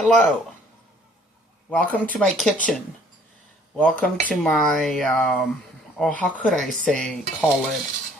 Hello, welcome to my kitchen. Welcome to my, how could I call it,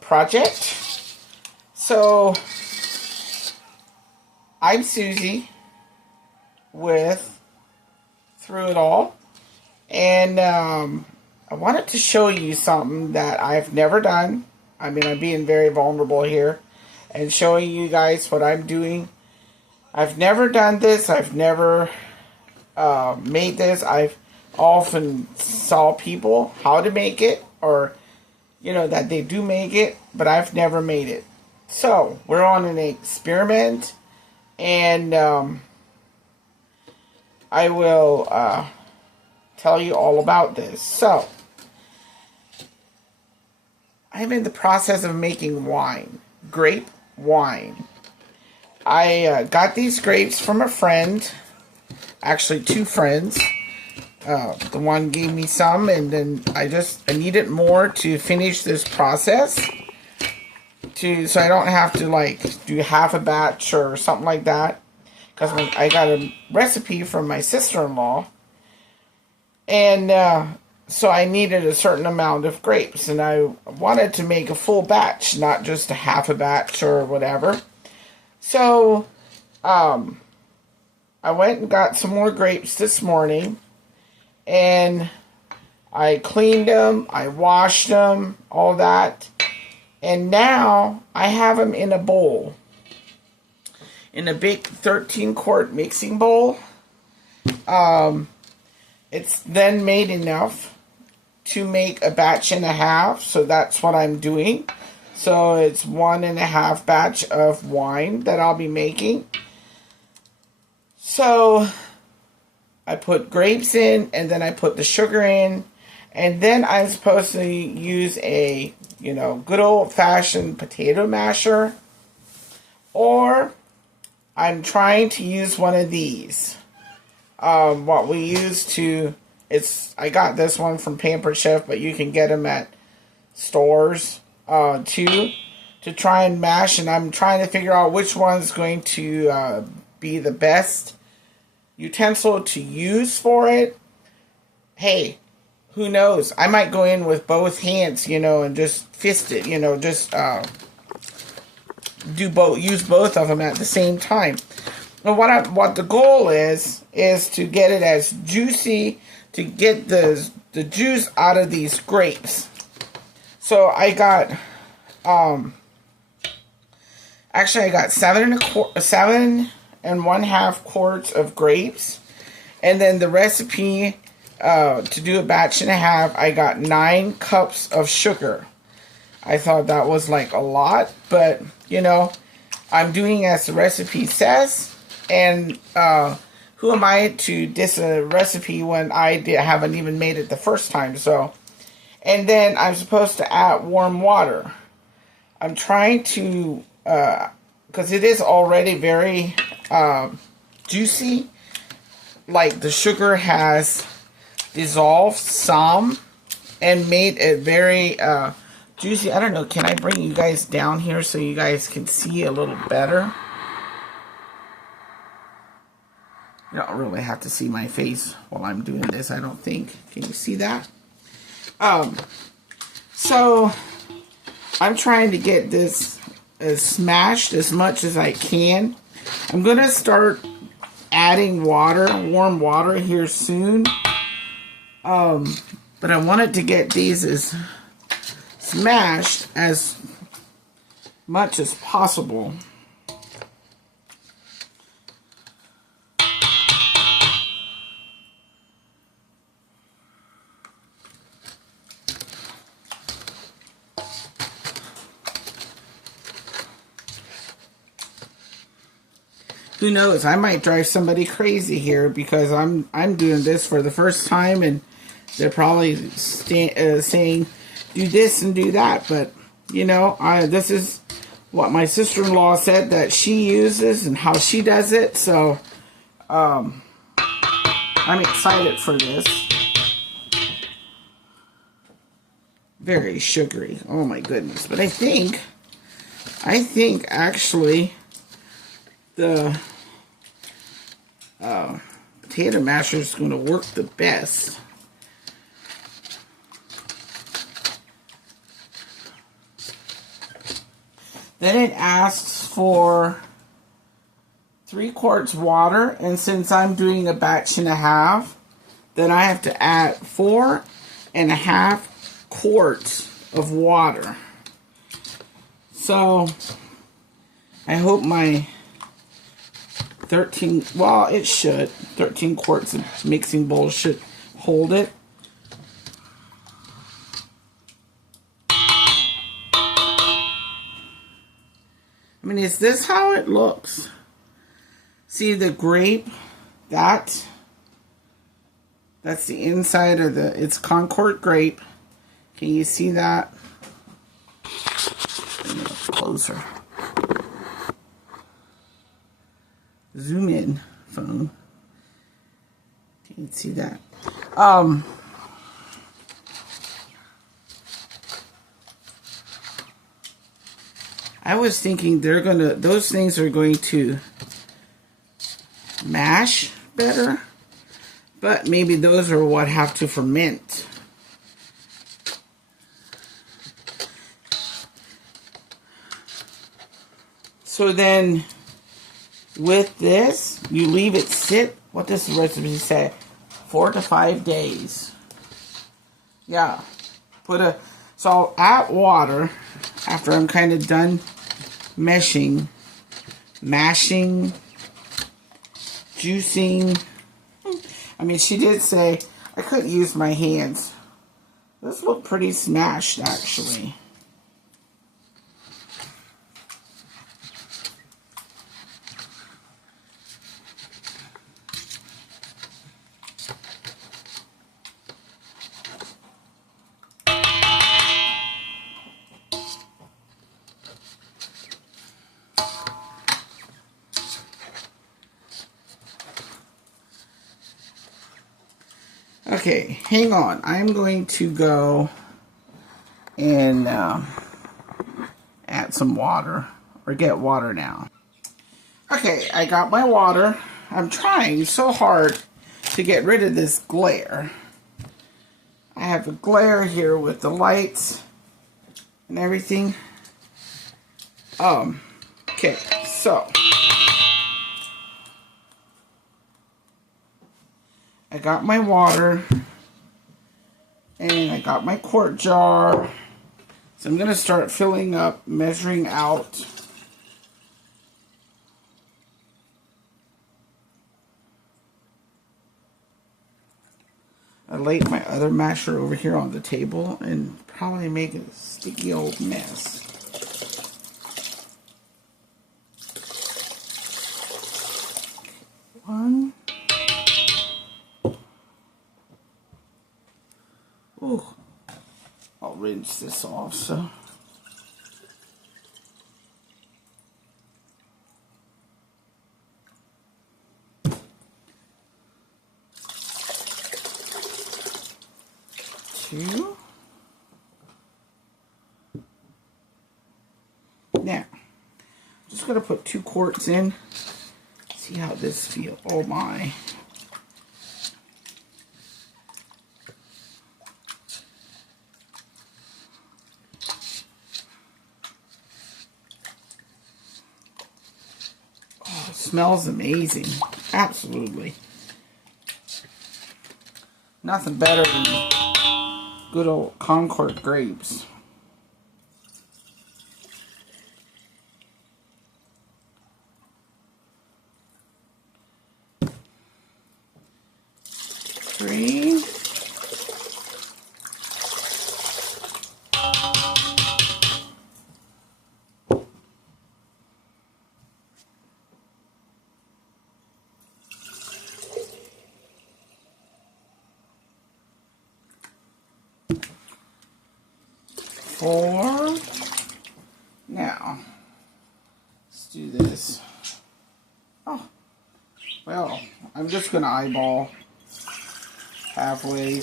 project. So, I'm Susie with Through It All, and I wanted to show you something that I've never done. I mean, I'm being very vulnerable here and showing you guys what I'm doing. I've never done this. I've never made this. I've often saw people how to make it, or that they do make it, but I've never made it. So we're on an experiment, and I will tell you all about this. So I'm in the process of making wine, grape wine. I got these grapes from a friend, actually two friends. The one gave me some, and then I needed more to finish this process, so I don't have to do half a batch or something like that, because I got a recipe from my sister-in-law, and so I needed a certain amount of grapes, and I wanted to make a full batch, not just a half a batch or whatever. So, I went and got some more grapes this morning, and I cleaned them, I washed them, all that, and now I have them in a bowl, in a big 13-quart mixing bowl. It's then made enough to make a batch and a half, so that's what I'm doing. So it's 1.5 batch of wine that I'll be making. So I put grapes in, and then I put the sugar in, and then I'm supposed to use a, good old-fashioned potato masher, or I'm trying to use one of these. What we use I got this one from Pampered Chef, but you can get them at stores. To try and mash, and I'm trying to figure out which one's going to be the best utensil to use for it. Hey, who knows? I might go in with both hands, and just fist it, just use both of them at the same time. But what the goal is to get it as juicy, to get the juice out of these grapes. So I got, I got 7.5 quarts of grapes, and then the recipe to do a batch and a half, I got 9 cups of sugar. I thought that was a lot, but I'm doing as the recipe says, and who am I to diss a recipe when I haven't even made it the first time? So. And then I'm supposed to add warm water. I'm trying to, because it is already very juicy. The sugar has dissolved some and made it very juicy. I don't know, can I bring you guys down here so you guys can see a little better? You don't really have to see my face while I'm doing this, I don't think. Can you see that? So I'm trying to get this smashed as much as I can. I'm going to start adding warm water here soon. But I wanted to get these as smashed as much as possible. Who knows? I might drive somebody crazy here because I'm doing this for the first time, and they're probably saying do this and do that. But this is what my sister-in-law said that she uses and how she does it. So I'm excited for this. Very sugary. Oh my goodness! But I think actually the potato masher is going to work the best. Then it asks for 3 quarts water, and since I'm doing a batch and a half, then I have to add 4.5 quarts of water. So I hope my 13 quarts of mixing bowl should hold it. I mean, is this how it looks? See the grape? That's the inside of it's Concord grape. Can you see that? Bring it up closer. Zoom in, phone. Can you see that? I was thinking those things are going to mash better, but maybe those are what have to ferment. So then with this, you leave it sit, what does the recipe say? 4 to 5 days. Yeah. So I'll add water after I'm kind of done mashing, juicing. I mean, she did say I couldn't use my hands. This looked pretty smashed, actually. Okay, hang on. I'm going to go and add some water, or get water now. Okay, I got my water. I'm trying so hard to get rid of this glare. I have a glare here with the lights and everything. Okay, so I got my water, and I got my quart jar. So I'm going to start filling up, measuring out. I laid my other masher over here on the table and probably make a sticky old mess. One. Ooh, I'll rinse this off, so. Two. Now, I'm just gonna put 2 quarts in. See how this feels. Oh my. Oh, it smells amazing. Absolutely. Nothing better than good old Concord grapes. Three. Four. Now, let's do this. Oh, well, I'm just going to eyeball halfway.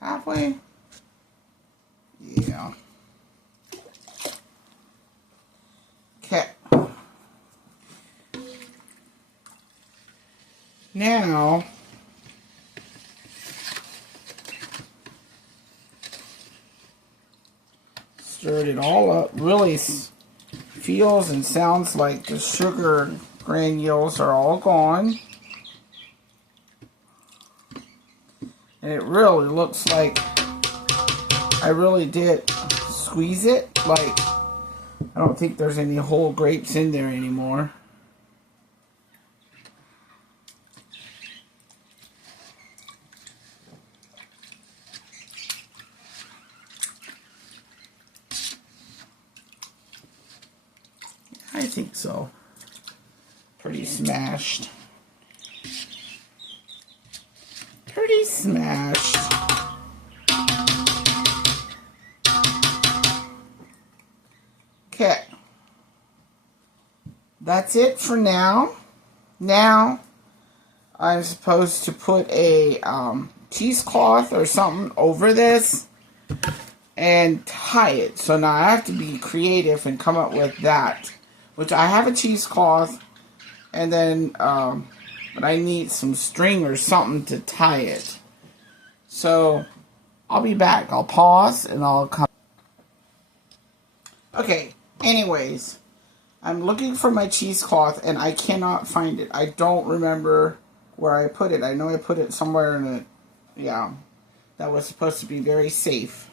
Halfway? Yeah. Okay. now stirred it all up. Really feels and sounds like the sugar granules are all gone. And it really looks like I really did squeeze it. Like, I don't think there's any whole grapes in there anymore. I think so. Pretty smashed. Pretty smashed. Okay. That's it for now. Now, I'm supposed to put a cheesecloth or something over this and tie it. So now I have to be creative and come up with that. Which I have a cheesecloth, and then, but I need some string or something to tie it. So, I'll be back. I'll pause, and I'll come. Okay, anyways, I'm looking for my cheesecloth, and I cannot find it. I don't remember where I put it. I know I put it somewhere in a, yeah, that was supposed to be very safe.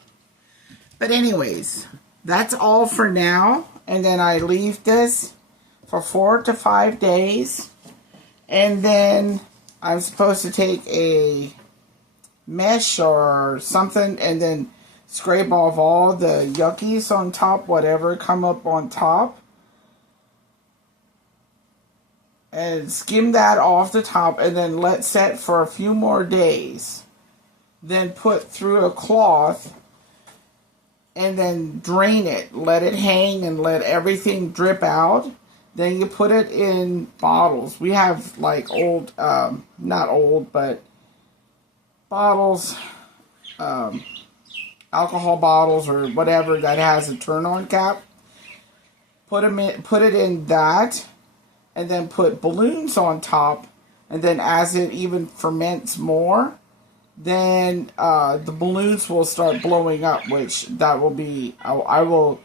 But anyways, that's all for now. And then I leave this for 4 to 5 days. And then I'm supposed to take a mesh or something and then scrape off all the yuckies on top, whatever come up on top. And skim that off the top and then let set for a few more days. Then put through a cloth and then drain it. Let it hang and let everything drip out. Then you put it in bottles. We have like old, not old, but bottles, alcohol bottles or whatever that has a turn-on cap. Put it in that, and then put balloons on top. And then as it even ferments more, then the balloons will start blowing up, which that will be, I will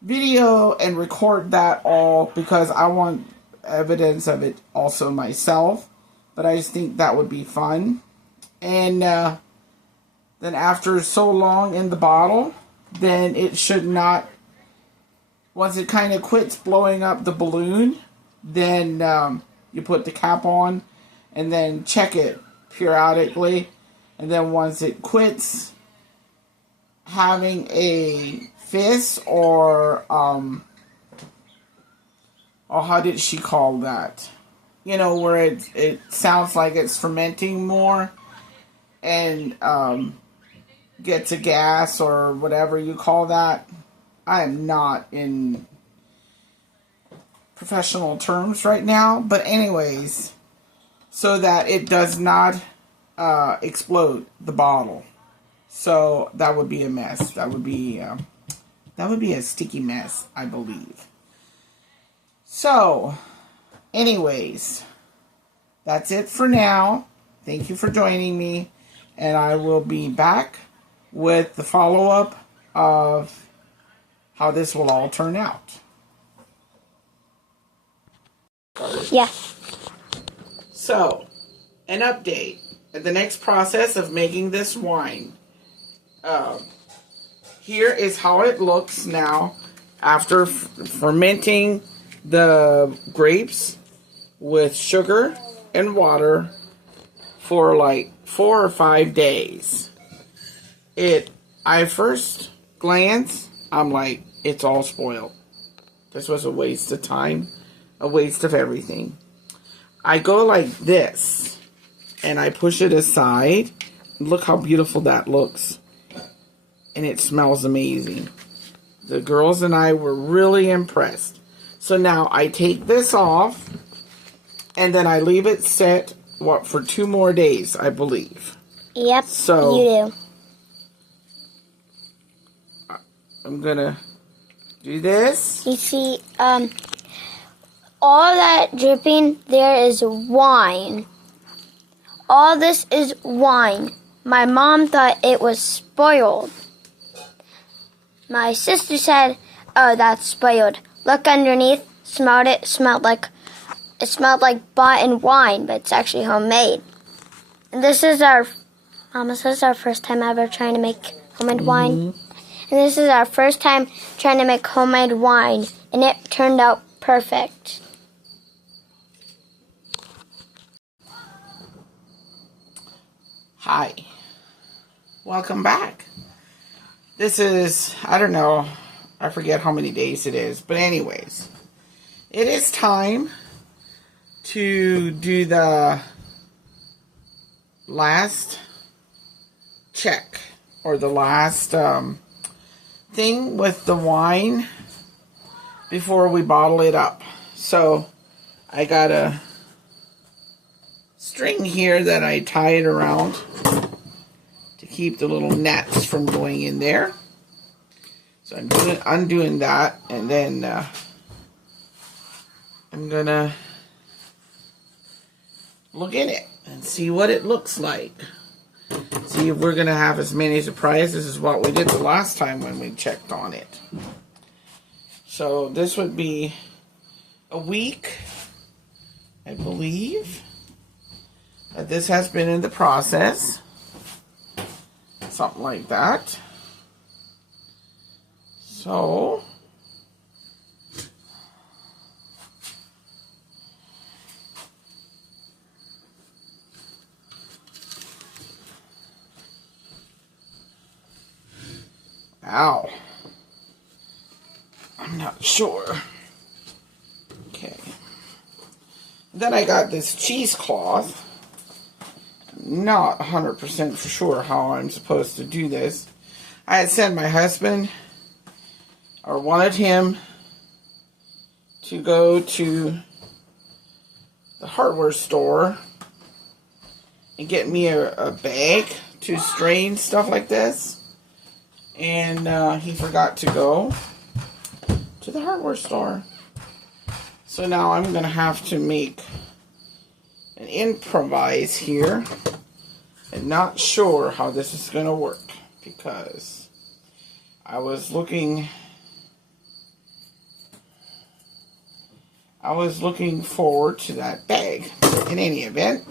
video and record that all because I want evidence of it also myself, but I just think that would be fun. And then after so long in the bottle, then it should not, once it kind of quits blowing up the balloon, then you put the cap on and then check it periodically. And then once it quits having a fizz or how did she call that? You know, where it sounds like it's fermenting more and gets a gas or whatever you call that. I am not in professional terms right now, but anyways, so that it does not explode the bottle. So that would be a mess. That would be a sticky mess, I believe. So, anyways, that's it for now. Thank you for joining me, and I will be back with the follow-up of how this will all turn out. Yeah. So, an update. The next process of making this wine. Here is how it looks now after fermenting the grapes with sugar and water for like 4 or 5 days. I first glance, I'm like, it's all spoiled. This was a waste of time, a waste of everything. I go like this, and I push it aside. Look how beautiful that looks. And it smells amazing. The girls and I were really impressed. So now I take this off, and then I leave it set, for 2 more days, I believe. Yep, so you do. I'm gonna do this. You see, all that dripping there is wine. all this is wine. My mom thought it was spoiled. My sister said, oh, that's spoiled. Look underneath, smelled it, smelled like bought-in wine, but it's actually homemade. And Mama says our first time ever trying to make homemade wine. And this is our first time trying to make homemade wine, and it turned out perfect. Hi. Welcome back. This is, I don't know, I forget how many days it is, but anyways, it is time to do the last check, or the last thing with the wine before we bottle it up. So I got a string here that I tie it around to keep the little nets from going in there. So I'm undoing that, and then I'm gonna look in it and see what it looks like. See if we're gonna have as many surprises as what we did the last time when we checked on it. So this would be a week, I believe, that this has been in the process. Something like that. So ow. I'm not sure. Okay. Then I got this cheesecloth. Not 100% for sure how I'm supposed to do this. I had sent my husband, or wanted him, to go to the hardware store and get me a bag to strain stuff like this. And he forgot to go to the hardware store. So now I'm going to have to make an improvise here. And not sure how this is going to work, because I was looking forward to that bag. In any event,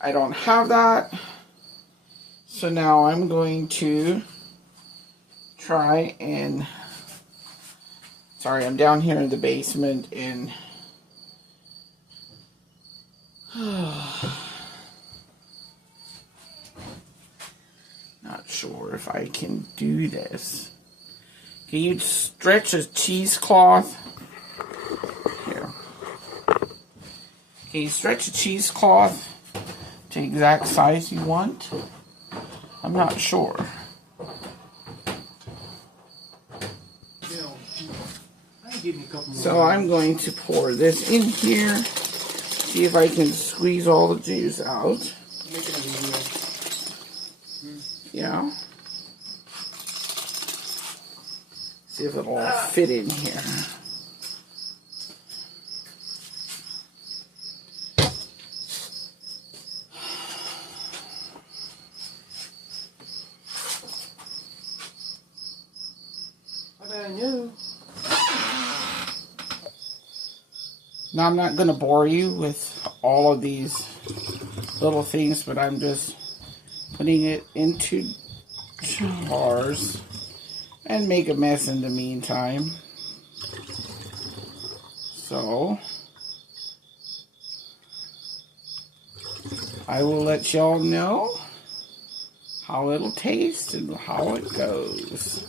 I don't have that. So now I'm going to try and, sorry, I'm down here in the basement and not sure if I can do this. Can you stretch a cheesecloth? Here. Can you stretch a cheesecloth to the exact size you want? I'm not sure. So I'm going to pour this in here. See if I can squeeze all the juice out. Yeah. See if it'll all fit in here. What I knew. Now I'm not going to bore you with all of these little things, but I'm just putting it into jars and make a mess in the meantime. So I will let y'all know how it'll taste and how it goes.